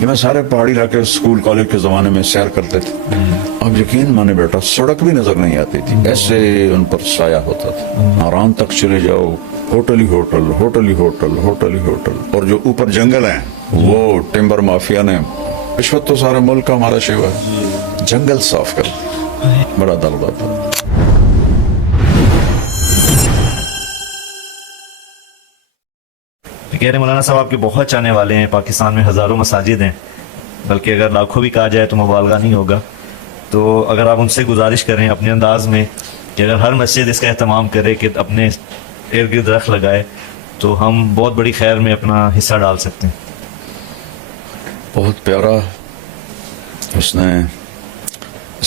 یہ میں سارے پہاڑی علاقے اسکول کالج کے زمانے میں سیر کرتے تھے. اب یقین مانے بیٹا سڑک بھی نظر نہیں آتی تھی, ایسے ان پر سایہ ہوتا تھا. ناران تک چلے جاؤ, ہوٹل ہی ہوٹل, ہوٹل ہی ہوٹل, ہوٹل ہی ہوٹل. اور جو اوپر جنگل ہیں وہ ٹمبر مافیا نے, رشوت تو سارے ملک کا ہمارا شیوا ہے, جنگل صاف کر دیا. بڑا درد آتا. کہہ رہے مولانا صاحب آپ کے بہت چاہنے والے ہیں, پاکستان میں ہزاروں مساجد ہیں, بلکہ اگر لاکھوں بھی کہا جائے تو مبالغہ نہیں ہوگا. تو اگر آپ ان سے گزارش کریں اپنے انداز میں کہ اگر ہر مسجد اس کا اہتمام کرے کہ اپنے ارد گرد درخت لگائے تو ہم بہت بڑی خیر میں اپنا حصہ ڈال سکتے ہیں. بہت پیارا اس نے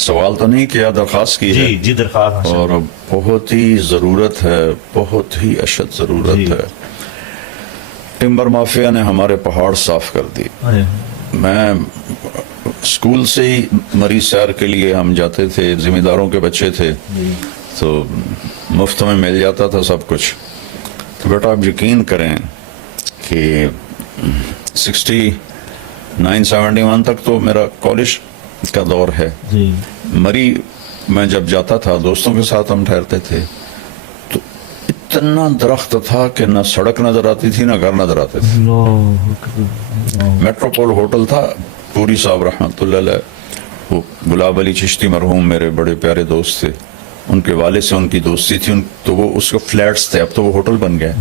سوال تو نہیں کیا, درخواست کی ہے. جی درخواست. اور بہت ہی ضرورت ہے, بہت ہی اشد ضرورت ہے. ٹمبر مافیا نے ہمارے پہاڑ صاف کر دی. میں اسکول سے ہی مریض سیر کے لیے ہم جاتے تھے, ذمہ داروں کے بچے تھے, تو مفت میں مل جاتا تھا سب کچھ. تو بیٹا آپ یقین کریں کہ 69-71 تک تو میرا کالج کا دور ہے. مری میں جب جاتا تھا دوستوں کے ساتھ ہم ٹھہرتے تھے تو اتنا درخت تھا کہ نہ سڑک نظر آتی تھی نہ گھر نظر آتے تھے. میٹروپول ہوٹل تھا, پوری صاحب رحمۃ اللہ علیہ, وہ گلاب علی چشتی مرحوم میرے بڑے پیارے دوست تھے, ان کے والد سے ان کی دوستی تھی, تو وہ اس کو فلیٹس تھے, اب تو وہ ہوٹل بن گئے.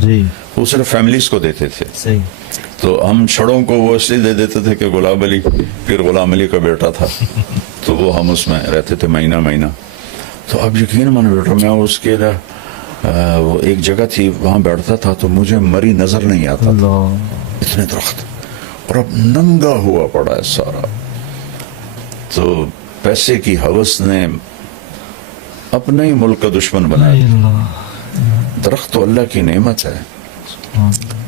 وہ صرف فیملیز کو دیتے تھے. تو ہم چھڑوں کو وہ اس لیے دے دیتے تھے کہ گلاب علی پھر غلام علی کا بیٹا تھا, تو وہ ہم اس میں رہتے تھے مہینہ. تو اب یقین مانو بیٹا میں اس کے وہ ایک جگہ تھی وہاں بیٹھتا تھا تو مجھے مری نظر نہیں آتا تھا, اتنے درخت. اور اب ننگا ہوا پڑا ہے سارا. تو پیسے کی ہوس نے اپنے ہی ملک کا دشمن بنا دیا. درخت تو اللہ کی نعمت ہے.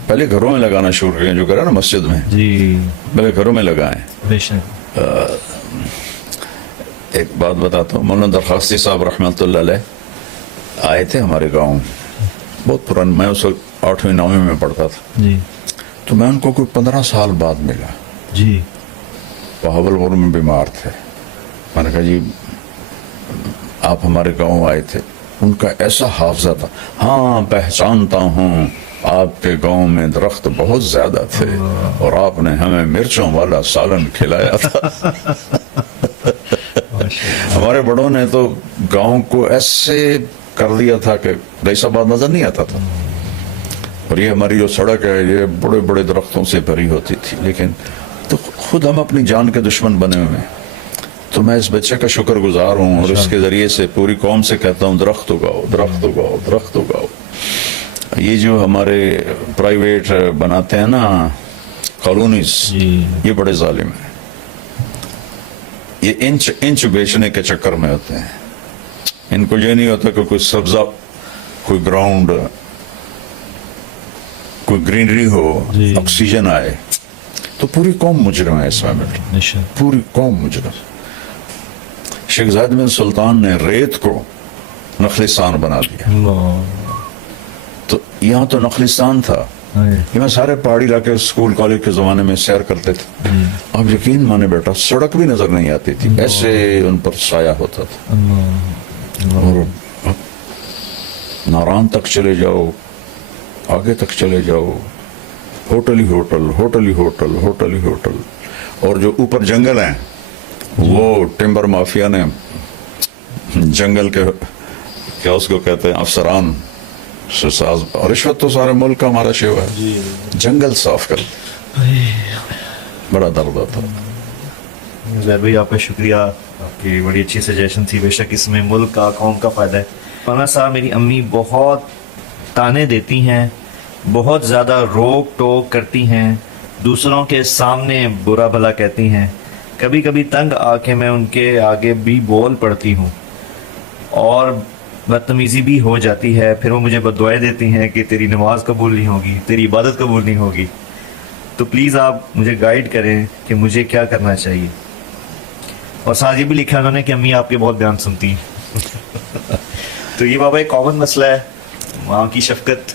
پہلے گھروں میں لگانا شروع کریں, جو کرا نا مسجد میں, پہلے گھروں میں لگائیں. ایک بات بتاتا ہوں, مولانا درخواستی صاحب رحمۃ اللہ علیہ آئے تھے ہمارے گاؤں, بہت پرانے, میں اس وقت 8ویں-9ویں میں پڑھتا تھا. تو میں ان کو کوئی 15 سال بعد ملا. بہاول پور میں بیمار تھے. میں نے کہا جی آپ ہمارے گاؤں آئے تھے. ان کا ایسا حافظہ تھا, ہاں پہچانتا ہوں آپ کے گاؤں میں درخت بہت زیادہ تھے اور آپ نے ہمیں مرچوں والا سالن کھلایا تھا. ہمارے بڑوں نے تو گاؤں کو ایسے کر دیا تھا کہ ریسا بات نظر نہیں آتا تھا. اور یہ ہماری جو سڑک ہے یہ بڑے بڑے درختوں سے بھری ہوتی تھی, لیکن تو خود ہم اپنی جان کے دشمن بنے ہوئے ہیں. تو میں اس بچے کا شکر گزار ہوں اور اس کے ذریعے سے پوری قوم سے کہتا ہوں درخت اگاؤ, درخت اگاؤ, درخت اگاؤ. یہ جو ہمارے پرائیویٹ بناتے ہیں نا کالونیز, یہ بڑے ظالم ہیں. یہ انچ بیچنے کے چکر میں ہوتے ہیں. ان کو یہ نہیں ہوتا کہ کوئی سبزہ, کوئی گراؤنڈ, کوئی گرینری ہو, آکسیجن آئے. تو پوری قوم مجرم ہے اس میں بیٹا, پوری قوم مجرم. شیخ زاید بن سلطان نے ریت کو نخلستان بنا دیا. تو یہاں تو نخلستان تھا. یہ میں سارے پہاڑی علاقے اسکول کالج کے زمانے میں سیر کرتے تھے. اب یقین مانے بیٹا سڑک بھی نظر نہیں آتی تھی, ایسے ان پر سایہ ہوتا تھا. اور ناران تک چلے جاؤ, آگے تک چلے جاؤ, ہوٹل ہی ہوٹل, ہوٹل ہی ہوٹل, ہوٹل ہی ہوٹل. اور جو اوپر جنگل ہیں وہ ٹمبر مافیا نے, جنگل کے کیا اس کو کہتے ہیں افسران, رشوت تو سارے ملک کا ہمارا شیوا ہے, جنگل صاف کر دیا. بڑا درد آتا. زہر بھائی آپ کا شکریہ, آپ کی بڑی اچھی سجیشن تھی. بے شک اس میں ملک کا, قوم کا فائدہ ہے. مولانا صاحب میری امی بہت تانے دیتی ہیں, بہت زیادہ روک ٹوک کرتی ہیں, دوسروں کے سامنے برا بھلا کہتی ہیں. کبھی کبھی تنگ آ کے میں ان کے آگے بھی بول پڑتی ہوں اور بدتمیزی بھی ہو جاتی ہے. پھر وہ مجھے بددعائیں دیتی ہیں کہ تیری نماز قبول نہیں ہوگی, تیری عبادت قبول نہیں ہوگی. تو پلیز آپ مجھے گائیڈ کریں کہ مجھے کیا کرنا چاہیے. اور ساتھ یہ بھی لکھا انہوں نے کہ امی آپ کے بہت بیان سنتی ہیں. تو یہ بابا ایک کامن مسئلہ ہے, ماں کی شفقت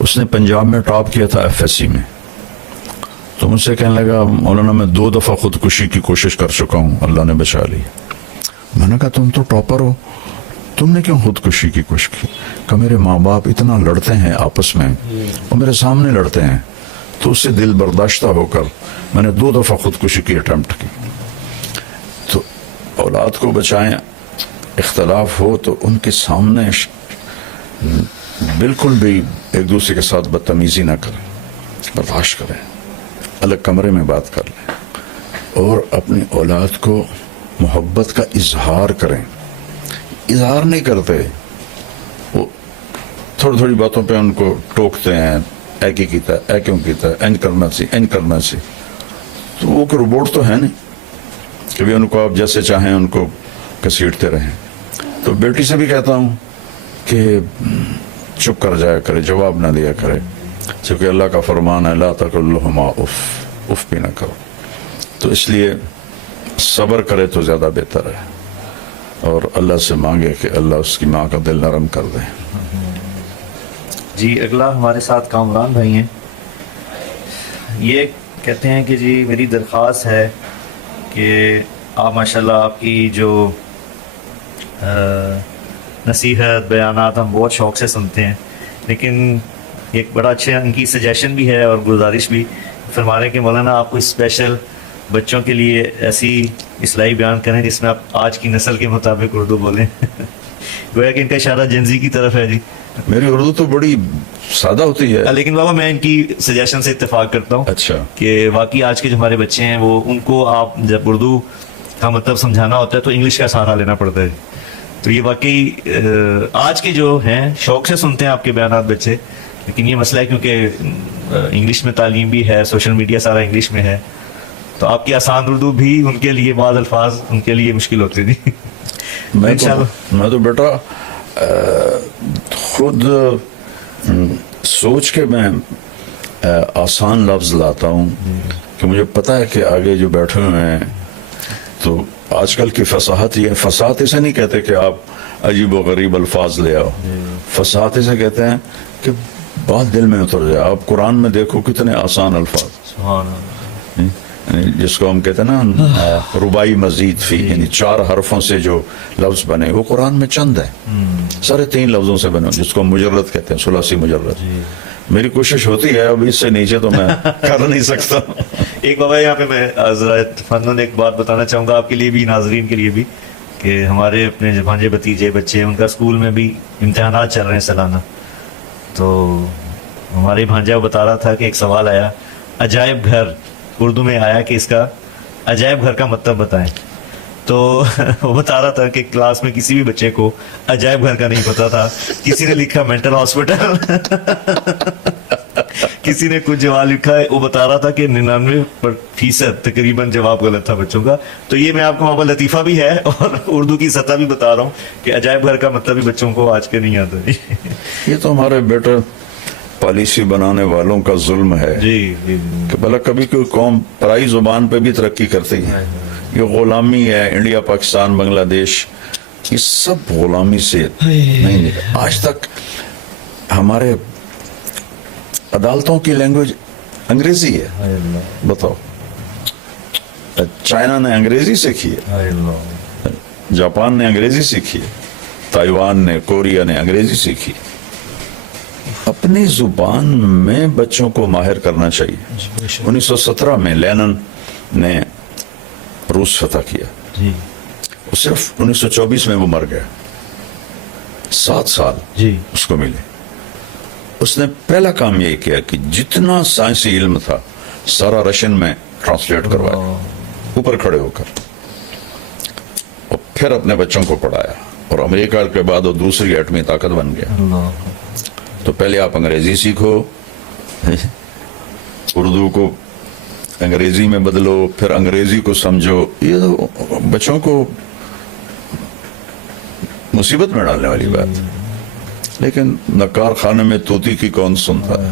اس نے پنجاب میں ٹاپ کیا تھا FSC میں. تو مجھ سے کہنے لگا مولانا میں 2 دفعہ خودکشی کی کوشش کر چکا ہوں, اللہ نے بچا لی. میں نے کہا تم تو ٹاپر ہو, تم نے کیوں خودکشی کی کوشش کی؟ کہ میرے ماں باپ اتنا لڑتے ہیں آپس میں اور میرے سامنے لڑتے ہیں, تو اس سے دل برداشتہ ہو کر میں نے 2 دفعہ خودکشی کی اٹمپٹ کی. تو اولاد کو بچائیں, اختلاف ہو تو ان کے سامنے بالکل بھی ایک دوسرے کے ساتھ بدتمیزی نہ کریں, برداشت کریں, الگ کمرے میں بات کر لیں اور اپنی اولاد کو محبت کا اظہار کریں. اظہار نہیں کرتے, وہ تھوڑی تھوڑی باتوں پہ ان کو ٹوکتے ہیں, اے کی کیتا ہے, اے کیوں کیتا ہے, این کرنا سی, این کرنا سی. تو وہ کہ روبوٹ تو ہے نہیں کبھی ان کو آپ جیسے چاہیں ان کو کسیٹتے رہیں. تو بیٹی سے بھی کہتا ہوں کہ چپ کر جایا کرے, جواب نہ دیا کرے, چونکہ اللہ کا فرمان ہے لا تقل لہما اف, اف بھی نہ کرو. تو اس لیے صبر کرے تو زیادہ بہتر ہے, اور اللہ سے مانگے کہ اللہ اس کی ماں کا دل نرم کر دے. جی اگلا ہمارے ساتھ کامران بھائی ہیں. یہ کہتے ہیں کہ جی میری درخواست ہے کہ آپ ماشاءاللہ آپ کی جو نصیحت بیانات ہم بہت شوق سے سنتے ہیں, لیکن ایک بڑا اچھا ان کی سجیشن بھی ہے اور گزارش بھی فرما رہے ہیں کہ مولانا آپ کو اسپیشل بچوں کے لیے ایسی اصلاحی بیان کریں جس میں آپ آج کی نسل کے مطابق اردو بولیں. گویا کہ ان کا اشارہ جنزی کی طرف ہے. جی میری اردو تو بڑی سادہ ہوتی ہے, لیکن بابا میں ان کی سجیشن سے اتفاق کرتا ہوں. اچھا, کہ واقعی آج کے جو ہمارے بچے ہیں وہ ان کو آپ جب اردو کا مطلب سمجھانا ہوتا ہے تو انگلش کا سہارا لینا پڑتا ہے. تو یہ واقعی آج کے جو ہیں شوق سے سنتے ہیں آپ کے بیانات بچے, لیکن یہ مسئلہ ہے کیونکہ انگلش میں تعلیم بھی ہے, سوشل میڈیا سارا انگلش میں ہے, تو آپ کی آسان اردو بھی ان کے لیے بعض الفاظ ان کے لیے مشکل ہوتے تھے. میں تو بیٹا خود سوچ کے میں آسان لفظ لاتا ہوں کہ مجھے پتا ہے کہ آگے جو بیٹھے ہوئے ہیں, تو آج کل کی فصاحت یہ فصاحت اسے نہیں کہتے کہ آپ عجیب و غریب الفاظ لے آؤ, فصاحت اسے کہتے ہیں کہ بات دل میں اتر جائے. آپ قرآن میں دیکھو کتنے آسان الفاظ, سبحان اللہ, جس کو ہم کہتے ہیں نا ربائی مزید فی, یعنی 4 حرفوں سے جو لفظ بنے وہ قرآن میں چند ہے, سارے 3 لفظوں سے بنے, جس کو مجرد کہتے ہیں, ثلاثی مجرد. میری کوشش ہوتی ہے, اب اس سے نیچے تو میں کر نہیں سکتا. ایک بابا یہاں پہ میں ذرا فنون ایک بات بتانا چاہوں گا آپ کے لیے بھی, ناظرین کے لیے بھی, کہ ہمارے اپنے بھانجے بھتیجے بچے ان کا اسکول میں بھی امتحانات چل رہے ہیں سالانہ. تو ہمارے بھانجا بتا رہا تھا کہ ایک سوال آیا, عجائب گھر اردو میں آیا کہ اس کا عجائب گھر کا مطلب بتائیں. تو وہ بتا رہا تھا کہ کلاس میں کسی بھی بچے کو عجائب گھر کا نہیں پتا تھا. کسی نے لکھا مینٹل ہاسپٹل, کسی نے کچھ جواب لکھا ہے. وہ بتا رہا تھا کہ 99% تقریباً جواب غلط تھا بچوں کا. تو یہ میں آپ کو وہاں پر لطیفہ بھی ہے اور اردو کی سطح بھی بتا رہا ہوں کہ عجائب گھر کا مطلب بھی بچوں کو آج کے نہیں آتا. یہ تو ہمارے بیٹے پالیسی بنانے والوں کا ظلم ہے. جی کہ بھلا کبھی کوئی قوم پرائی زبان پہ بھی ترقی کرتی ہے. یہ غلامی ہے, انڈیا پاکستان بنگلہ دیش, یہ سب غلامی سے نہیں نکلا. آج تک ہمارے عدالتوں کی لینگویج انگریزی ہے. بتاؤ, چائنا نے انگریزی سیکھی ہے, جاپان نے انگریزی سیکھی ہے, تائیوان نے, کوریا نے انگریزی سیکھی. اپنی زبان میں بچوں کو ماہر کرنا چاہیے. 1917 میں لینن نے روس فتح کیا, وہ صرف 1924 میں وہ مر گیا. 7 سال اس کو ملے. اس نے پہلا کام یہ کیا کہ جتنا سائنسی علم تھا سارا رشین میں ٹرانسلیٹ کروایا اوپر کھڑے ہو کر, اور پھر اپنے بچوں کو پڑھایا. اور امریکہ کے بعد وہ دوسری ایٹمی طاقت بن گیا. تو پہلے آپ انگریزی سیکھو, اردو کو انگریزی میں بدلو, پھر انگریزی کو سمجھو. یہ تو بچوں کو مصیبت میں ڈالنے والی بات. لیکن نکار خانے میں طوطی کی کون سنتا ہے.